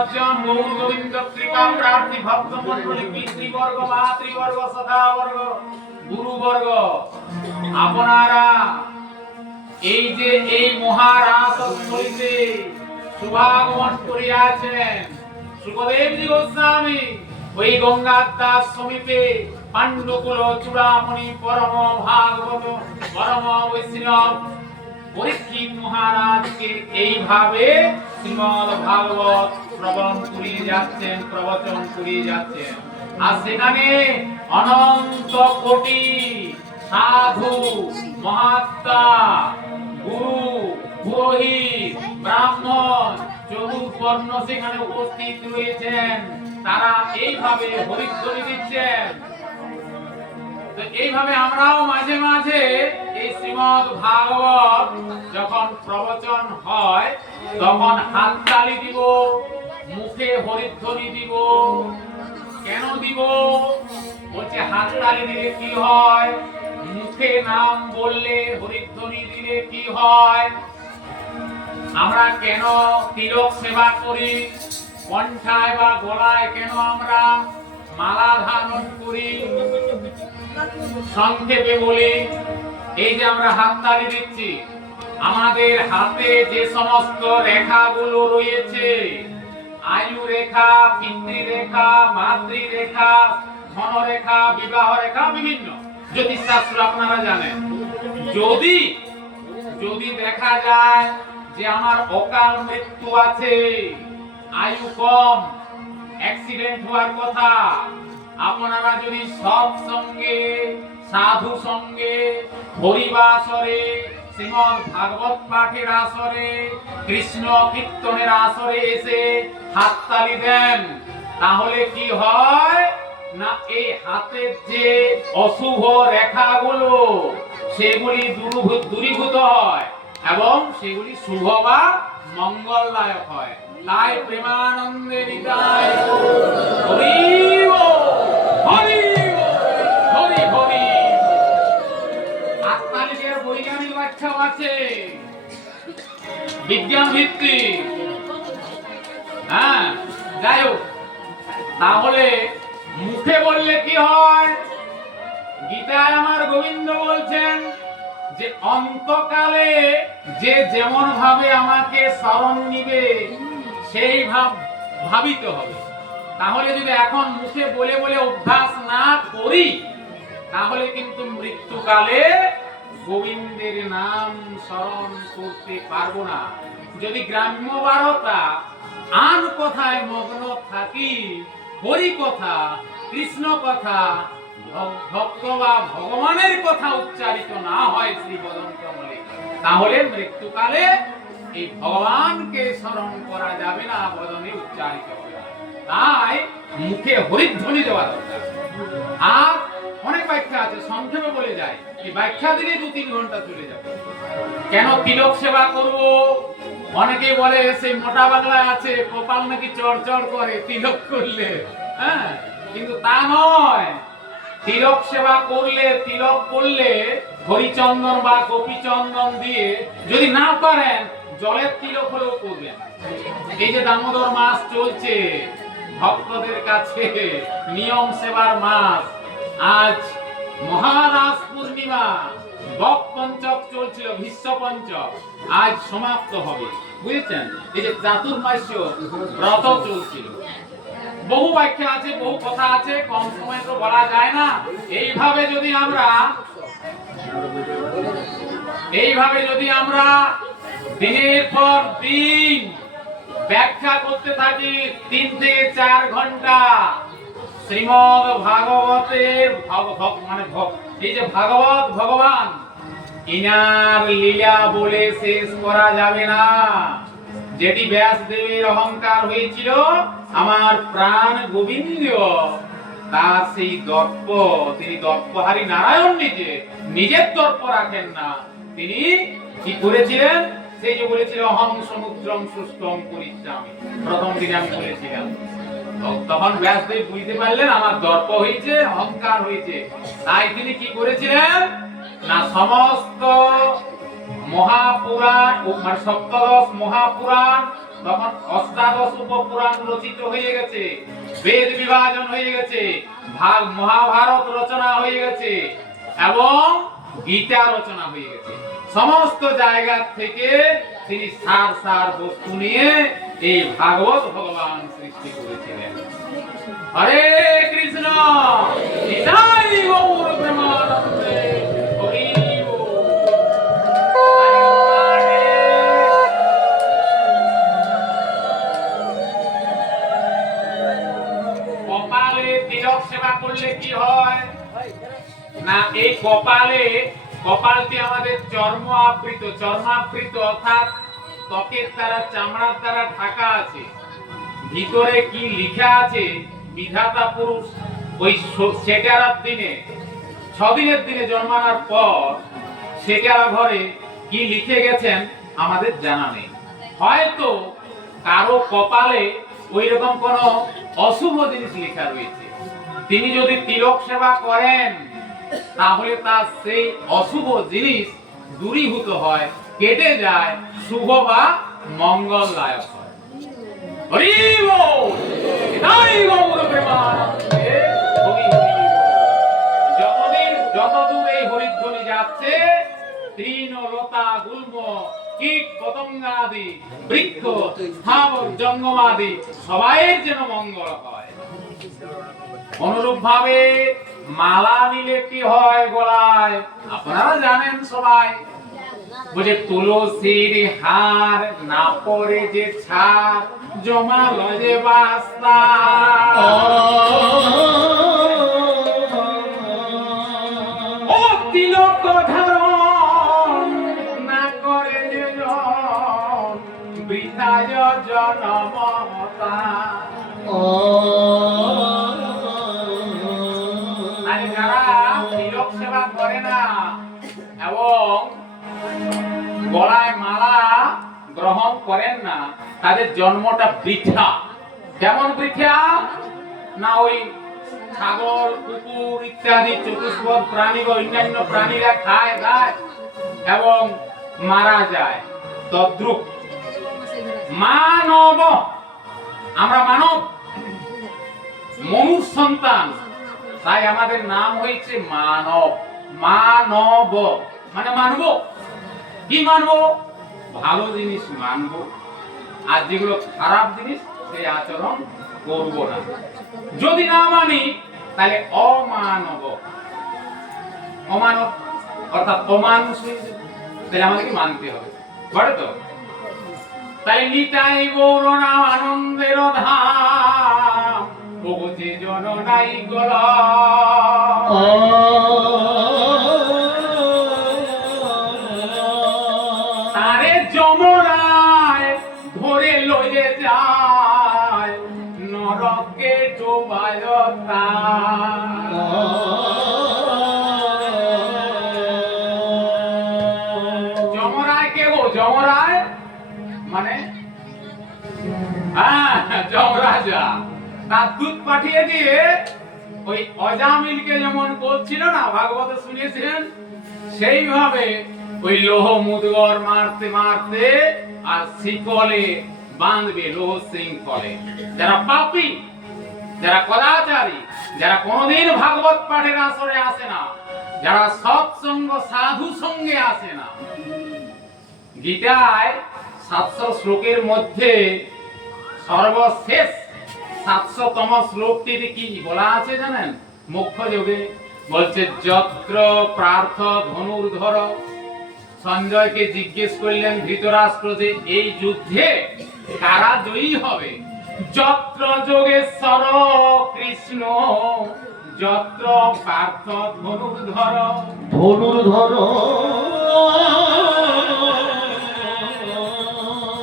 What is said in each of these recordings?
পাঁচজন গৌর গোবিন্দ কৃপা প্রার্থী ভক্ত মণ্ডলী পিতৃবর্গ মাতৃবর্গ সখাবর্গ গুরুবর্গ আপনারা এই যে এই মহারাস স্থলিতে শুভাগমন করিয়াছেন সুখদেবজি গোস্বামী ওই গঙ্গার দাস সমিতে পাণ্ডুকুল চূড়ামণি পরম ভাগবত পরম বৈষ্ণব পরীক্ষিত মহারাজকে এইভাবে শ্রীমদ্ ভাগবত শ্রবণ করিয়ে যাচ্ছেন, প্রবচন করিয়ে যাচ্ছেন। আর সেখানে অনন্ত কোটি সাধু মহাত্মা গুরু পুরোহিত ব্রাহ্মণ চতুর্বর্ণ সেখানে উপস্থিত রয়েছেন। তারা এইভাবে হরিধ্বনি দিচ্ছেন। তো এইভাবে আমরাও মাঝে মাঝে এই শ্রীমদ্ ভাগবত যখন প্রবচন হয় তখন হাততালি দিব, মুখে হরিধ্বনি দিব। কেন দিব? বলছে হাততালি দিলে কি হয়, মুখে নাম বললে হরিধ্বনি দিলে কি হয়। আমরা কেন তিলক সেবা করি, কণ্ঠায় বা গলায় কেন আমরা মালা ধারণ করি? সংক্ষেপে বলি, এই যে আমরা হাততালি দিচ্ছি, আমাদের হাতে যে সমস্ত রেখাগুলো রয়েছে, আয়ু রেখা, পিতৃরেখা, মাতৃরেখা, ধনরেখা, বিবাহ রেখা, বিভিন্ন জ্যোতিষশাস্ত্র আপনারা জানেন। যদি দেখা যায় যে আমার অকাল মৃত্যু আছে, আয়ু কম, অ্যাক্সিডেন্ট হওয়ার কথা, আপনারা যদি সৎসঙ্গে সাধু সঙ্গে হরিবাসরে শ্রীমদ্ ভাগবত পাঠের আসরে কৃষ্ণ কীর্তনের আসরে এসে হাততালি দেন, তাহলে কি হয় না এই হাতের যে অশুভ রেখাগুলো সেগুলি দূরীভূত হয় এবং সেগুলি শুভ বা মঙ্গলদায়ক হয়। তাই প্রেমানন্দে নিতাই হরি বল, হরি বল, হরি হরি। হাততালির বৈজ্ঞানিক ব্যাখ্যাও আছে, বিজ্ঞান ভিত্তিক। হ্যাঁ, যাই হোক, তাহলে মুখে বললে কি হয়? গীতায় আমার গোবিন্দ বলছেন যে অন্তকালে যে যেমন ভাবে আমাকে স্মরণ নিবে সেই ভাবিতে হবে। তাহলে যদি এখন মুখে বলে বলে অভ্যাস না করি তাহলে কিন্তু মৃত্যুকালে গোবিন্দের নাম স্মরণ করতে পারবো না। যদি গ্রাম্য বারতা আন কথায় মগ্ন থাকি, হরি কথা, কৃষ্ণ কথা, ভক্ত বা ভগবানের কথা উচ্চারিত না হয় শ্রীপদঙ্কমলে, তাহলে মৃত্যুকালে এই ভগবানকে স্মরণ করা যাবে না, বদনে উচ্চারিত হবে না। তাই মুখে হরিধ্বনি দেওয়া দরকার। আর অনেক ব্যাখ্যা আছে, সংক্ষেপে বলে যায়, এই ব্যাখ্যা দিলে 2-3 ঘন্টা চলে যাবে। কেন তিলক সেবা করব? অনেকে বলে সেই মোটা বাংলায় আছে কপাল নাকি চড়চড় করে তিলক করলে। হ্যাঁ, কিন্তু তা নয়। তিলক সেবা করলে, তিলক করলে হরিচন্দন বা গোপীচন্দন দিয়ে, যদি না পারেন জলের তিলক হলেও করবেন। এই যে দামোদর মাস চলছে, ভক্তদের কাছে নিয়ম সেবার মাস। আজ মহারাস পূর্ণিমা, বক পঞ্চক চলছিল, ভীষ্ম পঞ্চক আজ সমাপ্ত হবে, বুঝেছেন? এই যে চাতুর্মাস্য ব্রত চলছিল। বহু ব্যাখ্যা আছে, বহু কথা আছে, কম সময় তো বলা যায় না। এইভাবে যদি আমরা দিনের পর দিন ব্যাখ্যা করতে থাকি 3 থেকে 4 ঘন্টা, শ্রীমদ্ ভাগবতের এই যে ভাগবত ভগবান ইনার লীলা বলে শেষ করা যাবে না। যেটি ব্যাসদেবের অহংকার হয়েছিল, আমার প্রাণ গোবিন্দ তার সেই দর্প, তিনি দর্পহারী নারায়ণ নিজের দর্প রাখেন না। তিনি কি করেছিলেন? সেই যে বলেছিল অহং সমুদ্রম শুষ্কম পরিচ্ছামি, প্রথম দিনে আমি বলেছিলাম। তখন ব্যাসদেব বুঝতে পারলেন আমার দর্প হয়েছে, অহংকার হয়েছে। তাই তিনি কি করেছিলেন না সমস্ত মহাপুরাণ, মানে সপ্তদশ মহাপুরাণ তখন অষ্টাদশ উপপুরাণ রচিত হয়ে গেছে, বেদ বিভাজন হয়ে গেছে, ভাগ মহাভারত রচনা হয়ে গেছে এবং গীতা রচনা হয়ে গেছে। সমস্ত জায়গা থেকে তিনি সার সার বস্তু নিয়ে এই ভাগবত ভগবান সৃষ্টি করেছিলেন। হরে কৃষ্ণ, নিতাই গৌর প্রেমানন্দে, হরি বল। কপালে তিলক সেবা করলে কি হয় না, এই কপালটি আমাদের চর্মাবৃত অর্থাৎ ত্বকের দ্বারা, চামড়ার দ্বারা ঢাকা আছে। ভিতরে কি লেখা আছে বিধাতা পুরুষ ওই সেটার দিনে, 6 দিনের দিনে জন্মানোর পর সেটার ঘরে কি লিখে গেছেন আমাদের জানা নেই। হয়তো কারো কপালে ওই রকম কোন অশুভ জিনিস লেখা রয়েছে, তিনি যদি তিলক সেবা করেন তাহলে তার সেই অশুভ জিনিস দূরীভূত হয়, কেটে যায়, শুভ বা মঙ্গলদায়ক হয়। হরি বল, নিতাই গৌর প্রেমানন্দে, হরি হরি বল। যতদূর এই হরিধ্বনি যাচ্ছে, তৃণ লতা গুল্ম কীট পতঙ্গাদি বৃক্ষ স্থাবর জঙ্গমাদি সবাইয়ের যেন মঙ্গল হয়। অনুরূপ ভাবে মালা নিলে কি হয় গলায়, আপনারা জানেন সবাই, বুঝে তুলসীর হার না পরে যে ছাপ জমালো যে বাস্তা, ও তিলক ধারণ না করে যে জন বৃথায় জনমতা। যারা তিলক সেবা করে না এবং গলায় মালা গ্রহণ করেন না, তাদের জন্মটা বৃথা। কেমন বৃথা না, ওই ছাগল কুকুর ইত্যাদি চতুষ্পদ প্রাণী বা অন্যান্য প্রাণীরা খায় দায় এবং মারা যায়। তদ্রূপ মানব, আমরা মানব, মনুর সন্তান, তাই আমাদের নাম হয়েছে মানব। মানব মানে মানব, কি মানব? ভালো জিনিস মানব, আর যেগুলো খারাপ জিনিস সেই আচরণ করব না। যদি না মানি তাহলে অমানব, অমানব অর্থাৎ অমানুষ, তাহলে আমাদেরকে মানতে হবে, বলে তো। তাই নিতাই গৌর নাম আনন্দের ধাম, ভগতে জন নাই গলা, তারে যমরায় ধরে লয়ে যায় নরকে ডোবায়। যমরায় কে গো? যমরায় মানে যমরাজা, তার দূত পাঠিয়ে দিয়ে ওই অজামিলকে যেমন করছিল না, ভাগবত শুনিয়েছিলেন, সেইভাবে ওই লোহ মুদগর মারতে মারতে আর শিকলে বাঁধবে, লোহ শৃঙ্খলে। যারা পাপী, যারা কদাচারী, যারা কোনোদিন ভাগবত পাঠের আসরে আসে না, যারা সৎসঙ্গ সাধু সঙ্গে আসে না। গীতায় 700 শ্লোকের মধ্যে সর্বশেষ 700তম শ্লোকটিতে কি বলা আছে জানেন? মুখ্য যোগে বলছে, যত্র প্রার্থ ধনুর্ধর। সঞ্জয়কে জিজ্ঞেস করলেন ধৃতরাষ্ট্র যে এই যুদ্ধে কারা জয়ী হবে? যত্র যোগেশ্বর কৃষ্ণ, যত্র পার্থ ধনুর্ধর। ধনুর্ধর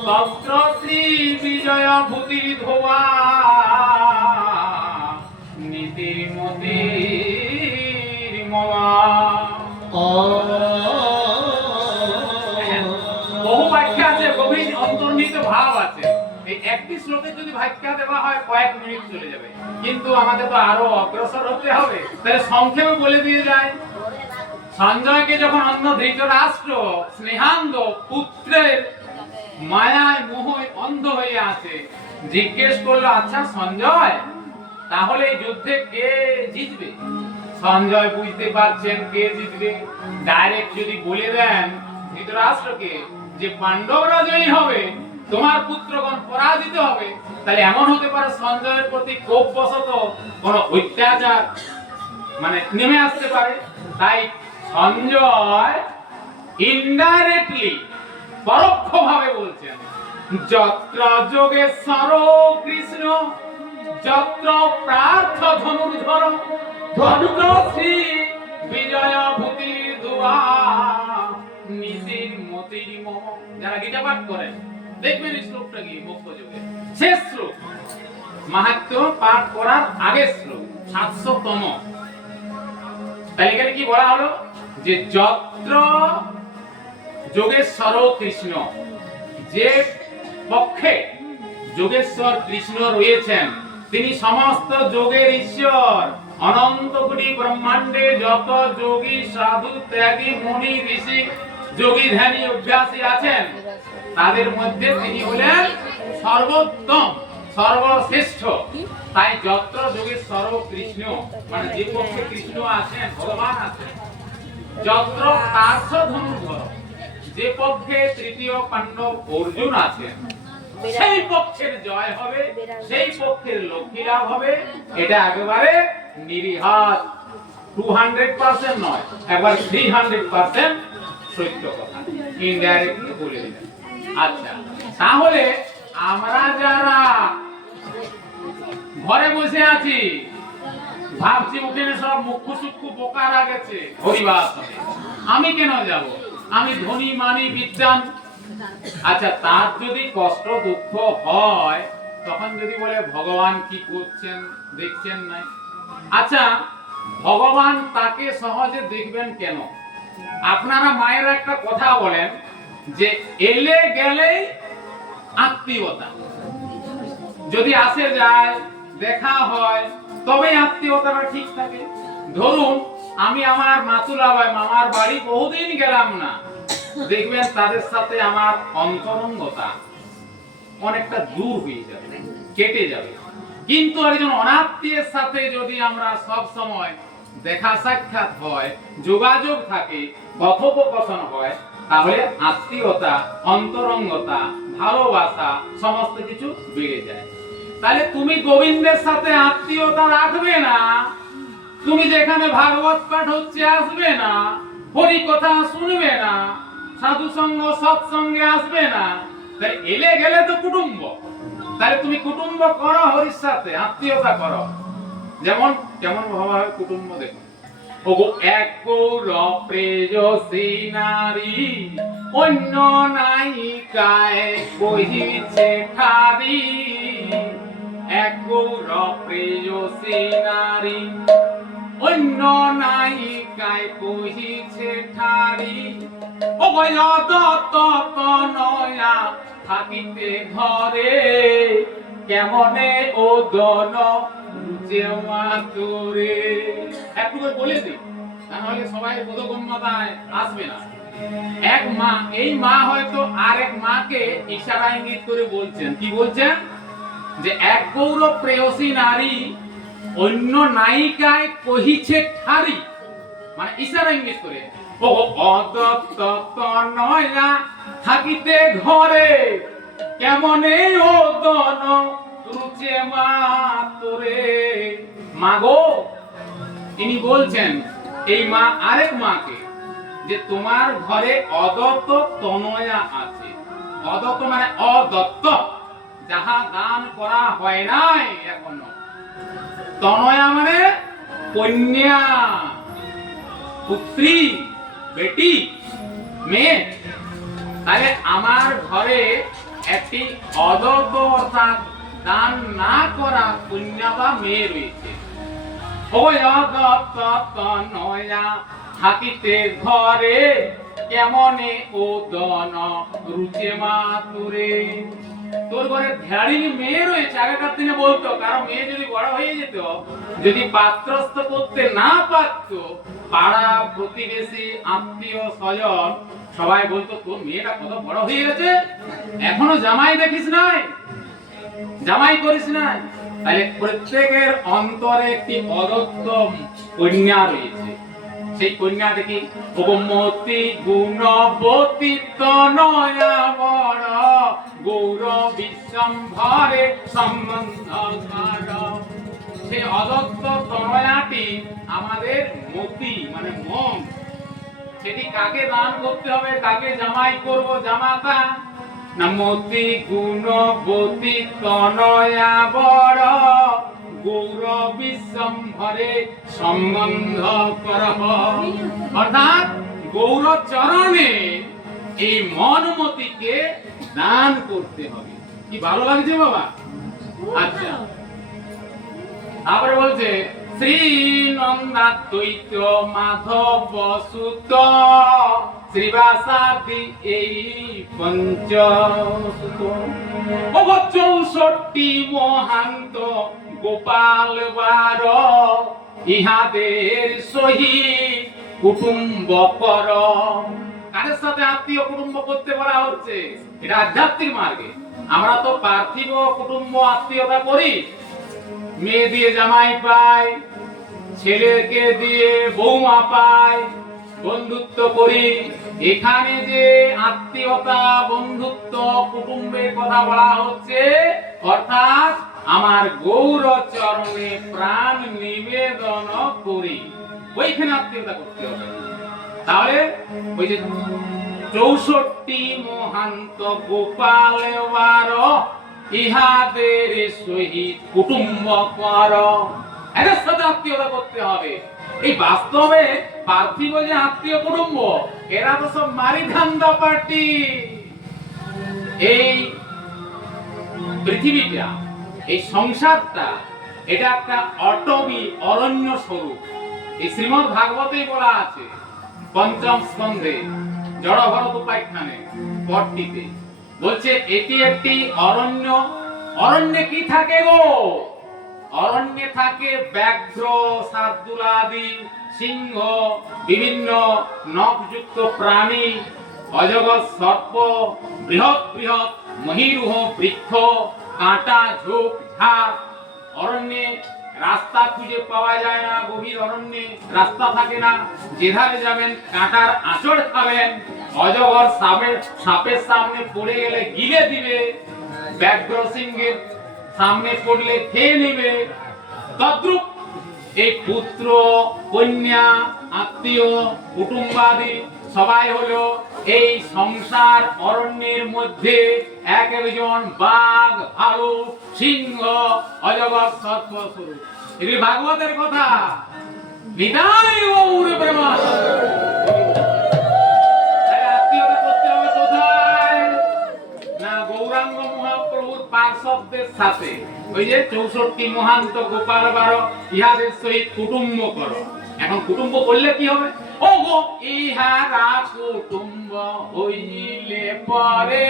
তত্র শ্রী বিজয় ভূতি ধোয়া, নীতি মতি বহু ব্যাখ্যা আছে, গভীর অন্তর্নিহিত ভাব আছে। এই একটি শ্লোকে যদি ব্যাখ্যা দেওয়া হয় কয়েক মিনিট চলে যাবে, কিন্তু আমাদের তো আরো অগ্রসর হতে হবে, তাহলে সংক্ষেপে বলে দিয়ে যায়। সঞ্জয়কে যখন অন্য ধৃতরাষ্ট্র স্নেহান্ধ পুত্রের মায়ায় মোহে অন্ধ হয়ে আছে। জিজ্ঞেস করলো, আচ্ছা সঞ্জয়, তাহলে এই যুদ্ধে কে জিতবে? সঞ্জয় বুঝতে পারছেন কে জিতবে। ডাইরেক্ট যদি বলে দেন ধৃতরাষ্ট্রকে যে পাণ্ডবরা জয়ী হবে, তোমার পুত্রগণ পরাজিত হবে, তাহলে এমন হতে পারে সঞ্জয়ের প্রতি কোপ বশত কোন অত্যাচার নেমে আসতে পারে। তাই সঞ্জয় ইনডাইরেক্টলি, পরোক্ষভাবে বলছেন, যত্র যোগেশ্বর কৃষ্ণ যত্র প্রার্থ ধনুর্ধর ধনুক শ্রী বিজয় ভূতি দুয়া নিতির মতির মম। যারা গীতা পাঠ করেন দেখবেন এই শ্লোকটা কি মুখ্যযোগে শেষ শ্লোক, মাহাত্ম্য পাঠ করার আগের শ্লোক 700তম। তাহলে এখানে কি বলা হলো যে যত্র যোগেশ্বর কৃষ্ণ, যে পক্ষে যোগেশ্বর কৃষ্ণ রয়েছেন তিনি সমস্ত যোগের ঈশ্বর। অনন্ত কোটি ব্রহ্মাণ্ডে যত যোগী সাধু ত্যাগী মুনি ঋষি যোগী ধ্যানী অভ্যাসী আছেন, তাদের মধ্যে তিনি হলেন সর্বোত্তম, সর্বশ্রেষ্ঠ। তাই যত্র যোগেশ্বর কৃষ্ণ, যে পক্ষে কৃষ্ণ আছেন, ভগবান আছেন, যত্র পার্শ্ব ধনুর্ধর, যে পক্ষে তৃতীয় পাণ্ডব অর্জুন আছেন, সেই পক্ষের জয় হবে, সেই পক্ষের লক্ষ্মী লাভ হবে। এটা একেবারে নির্ঘাত 200% নয়, একবার 300% সত্য কথা, ইনডাইরেক্টলি বলে দিলেন। আচ্ছা, তাহলে আমরা যারা ঘরে বসে আছি ভাবছি ওখানে সব মুখ্য সূক্ষ্ম বোকারা গেছে হরিবাস, আমি কেন যাব? আমি ধনী মানি বিদ্যান। আচ্ছা, তার যদি কষ্ট দুঃখ হয় তখন যদি বলে ভগবান কি করছেন দেখছেন নাই। আচ্ছা, ভগবান তাকে সহজে দেখবেন কেন? আপনারা মায়েরা একটা কথা বলেন যে এলে গেলে আত্মীয়তা, যদি আসে যায় দেখা হয় তবে আত্মীয়তাটা ঠিক থাকে। ধরুন আমি আমার মাতুলা ভাই মামার বাড়ি বহুদিন গেলাম না, দেখবেন তাদের সাথে আমার অন্তরঙ্গতা অনেকটা দূর হয়ে যাবে, কেটে যাবে। কিন্তু একজন অনাত্মীয়ের সাথে যদি আমরা সব সময় দেখা সাক্ষাৎ হয়, যোগাযোগ থাকে, কথোপকথন হয়, তাহলে আত্মীয়তা, অন্তরঙ্গতা, ভালোবাসা সমস্ত কিছু বেড়ে যায়। তাহলে তুমি গোবিন্দের সাথে আত্মীয়তা রাখবে না, তুমি যেখানে ভাগবত পাঠ হচ্ছে আসবে না, হরি কথা শুনবে না, সাধু সঙ্গ সৎসঙ্গে আসবে না, তাই এলে গেলে তো কুটুম্ব। তাহলে তুমি কুটুম্ব করো, হরির সাথে আত্মীয়তা করো। যেমন কেমন ভাবা হয় কুটুম্ব, দেখো ওগো এক গৌর প্রেয়সী নারী অন্য নায়িকায় কহিছে ঠারি, এক গৌর প্রেয়সী নারী অন্য নায়িকায় কহিছে ঠারি, ও দত্ত নয়া থাকিতে ঘরে কেমনে ও দন যে মাতুরে। একটু করে বলে দিই, তাহলে সবাই বোধগম্যতায় আসবে না। এক মা, এই মা হয়তো আরেক মাকে ইশারা ইঙ্গিত করে বলছেন, কি বলছেন? যে এক গৌর প্রেয়সী নারী অন্য নায়িকায় কহিছে ঠারি, ইশারা ইঙ্গিত করে, ও অদত্ত নয়া থাকিতে ঘরে কেমনে ও দন রুচে মাতুরে। মাগো, ইনি বলছেন এই মা আরেক মাকে যে তোমার ঘরে অদত্ত তনয়া আছে। অদত্ত অদত্ত, যাহা দান করা হয় নাই এখনো। তনয়া কন্যা, পুত্রী, বেটি, মেয়ে। তাহলে আমার ঘরে একটি অদত্ত অর্থাৎ দান না করা কন্যা বা মেয়ে রয়েছে। ওই অদত্ত তনয়া থাকিতে ঘরে কেমনে ও দন রুচে মাতুরে। তোর ঘরে ধ্যাড়িনী মেয়ে রয়েছে, আগেকার দিনে বলতো, কারণ মেয়ে যদি বড় হয়ে যেত, যদি পাত্রস্থ করতে না পারত, পাড়া প্রতিবেশী আত্মীয় স্বজন সবাই বলতো তোর মেয়েটা কত বড় হয়ে গেছে, এখনো জামাই দেখিস নাই, জামাই করিস নাই। তাহলে প্রত্যেকের অন্তরে একটি অদত্ত কন্যা রয়েছে। সেই কন্যা দেখি ভগবতী গুণবতী তনয়া বড় গৌর বিশ্বম্ভরে সম্বন্ধকার। সেই অদত্ত তনয়াটি আমাদের মতি মানে মন, সেটি কাকে দান করতে হবে, কাকে জামাই করব, জামাতা না মতি গুণবতী তনয়া বড় গৌর বিশ্বম্ভরে সম্বন্ধ করহ। অর্থাৎ গৌর চরণে এই মনমতিকে দান করতে হবে। কি ভালো লাগছে বাবা? আচ্ছা, তারপরে বলছে শ্রী নন্দাদ্বৈত মাধব সুত শ্রীবাসাদি এই পঞ্চ সুত 64 মহান্ত গোপাল বার ইহাদের সহিত কুটুম্ব কর। কাদের সাথে আত্মীয় কুটুম্ব করতে বলা হচ্ছে? এটা আধ্যাত্মিক মার্গে। আমরা তো পার্থিব কুটুম্ব আত্মীয়তা করি, মেয়ে দিয়ে জামাই পাই, ছেলেকে দিয়ে বৌমা পাই, বন্ধুত্ব করি। এখানে যে আত্মীয়তা, বন্ধুত্ব, কুটুম্বের কথা বলা হচ্ছে, অর্থাৎ আমার গৌর চরণে প্রাণ নিবেদন করি, ওইখানে আত্মীয়তা করতে হবে। তাহলে ওই যে 64 মহান্ত গোপাল বার ইহাদের সহিত কুটুম্ব কর। এদের সাথে আত্মীয়তা করতে হবে। এই বাস্তবে পার্থিব যে আত্মীয় কুটুম্ব, এরা তো সব মারি ধান্দা পার্টি। এই পৃথিবীটা, এই সংসারটা, এটা একটা অটবি অরণ্য স্বরূপ। এই শ্রীমদ্ ভাগবতেই বলা আছে, পঞ্চম স্কন্ধে জড় ভরত উপাখ্যানে পটটিতে বলছে এটি একটি অরণ্য। অরণ্যে কি থাকে গো? অরণ্যে থাকে ব্যাঘ্র, শার্দুলাদি, সিংহ, বিভিন্ন নখযুক্ত প্রাণী, অজগর, সর্প, বৃহৎ বৃহৎ মহীরুহ বৃক্ষ, কাঁটা, ঝোপ ঝাড়। অরণ্যে রাস্তা খুঁজে পাওয়া যায় না, গভীর অরণ্যে রাস্তা থাকে না, যেধারে যাবেন কাঁটার আঁচড় খাবেন, অজগর সাপের সামনে পড়ে গেলে গিলে দিবে, ব্যাঘ্র সিংহের সামনে পড়লে খেয়ে নেবে। তদ্রূপ এই পুত্র, কন্যা, আত্মীয়, কুটুম্বাদি সবাই হলো এই সংসার অরণ্যের মধ্যে এক একজন বাঘ, ভালুক, সিংহ, অজগর, সর্প স্বরূপ। এগুলি ভাগবতের কথা। নিতাই গৌর প্রেমানন্দ। আত্মীয়তা করতে হবে কোথায়? না গৌরাঙ্গ মহাপ্রভুর পার্শ্বদের সাথে। ওই যে 64 মহান্ত গোপাল বার ইহাদের সহিত কুটুম্ব করো। এখন কুটুম্ব করলে কি হবে? ও গো ইহারা কুটুম্ব হইলে পরে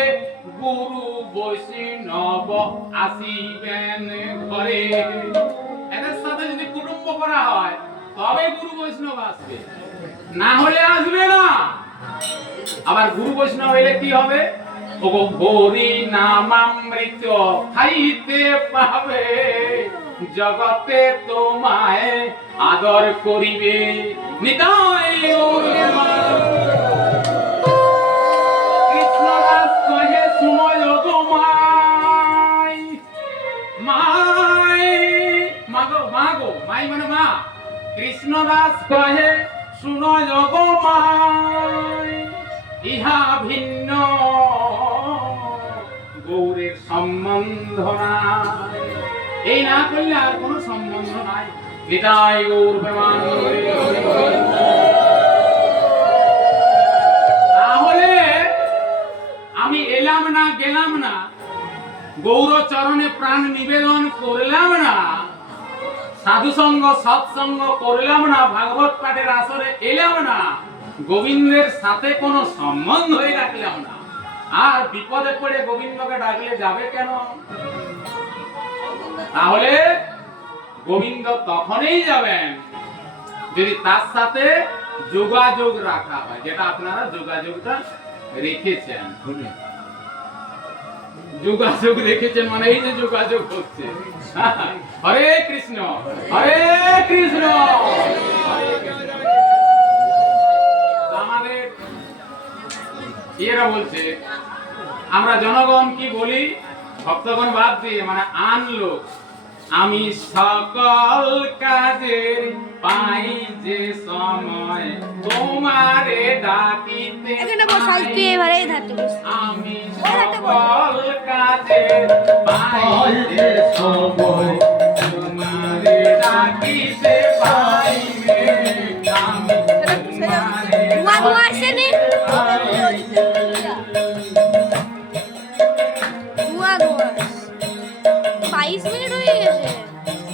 গুরু বৈষ্ণব আসিবেন ঘরে। এদের সাথে যদি কুটুম্ব করা হয় তবে গুরু বৈষ্ণব আসবে, না হলে আসবে না। আবার গুরু বৈষ্ণব হইলে কি হবে? ওগো হরি নামামৃত খাইতে পাবে, জগতে তোমায় আদর করিবে। নিতাই গৌর কৃষ্ণদাস কহে শুনয় গো মাই, মাই মাগো মাগো, মাই মানে মা। কৃষ্ণদাস কহে শুনয় গো মাই, ইহা ভিন্ন গৌরের সম্বন্ধ নাই। এই না করলে আর কোন সম্বন্ধ নাই। নিতাই গৌর প্রেমানন্দ। তাহলে আমি এলাম না, গেলাম না, গৌর চরণে প্রাণ নিবেদন করলাম না, সাধু সঙ্গ সৎসঙ্গ করলাম না, ভাগবত পাঠের আসরে এলাম না, গোবিন্দের সাথে কোনো সম্বন্ধই রাখলাম না, আর বিপদে পড়ে গোবিন্দকে ডাকলে যাবে কেন? তাহলে গোবিন্দ তখনই যাবেন যদি তার সাথে যোগাযোগ রাখা হয়, যেটা আপনারা যোগাযোগটা রেখেছেন। যোগাযোগ রেখেছেন মানে এই যে যোগাযোগ হচ্ছে। হরে কৃষ্ণ, হরে কৃষ্ণ। আমাদের এরা বলছে আমরা জনগণ কি বলি, ভক্তগণ বাদ দিয়ে মানে আনলো, আমি সকল কাজের পাই যে সময় তোমারে ডাকিতে আমি সকল কাজের পাই যে সময় তোমারে ডাকিতে পাই রে, আমি তোমারে ডাকিতে পাই। 22 মিনিট হয়ে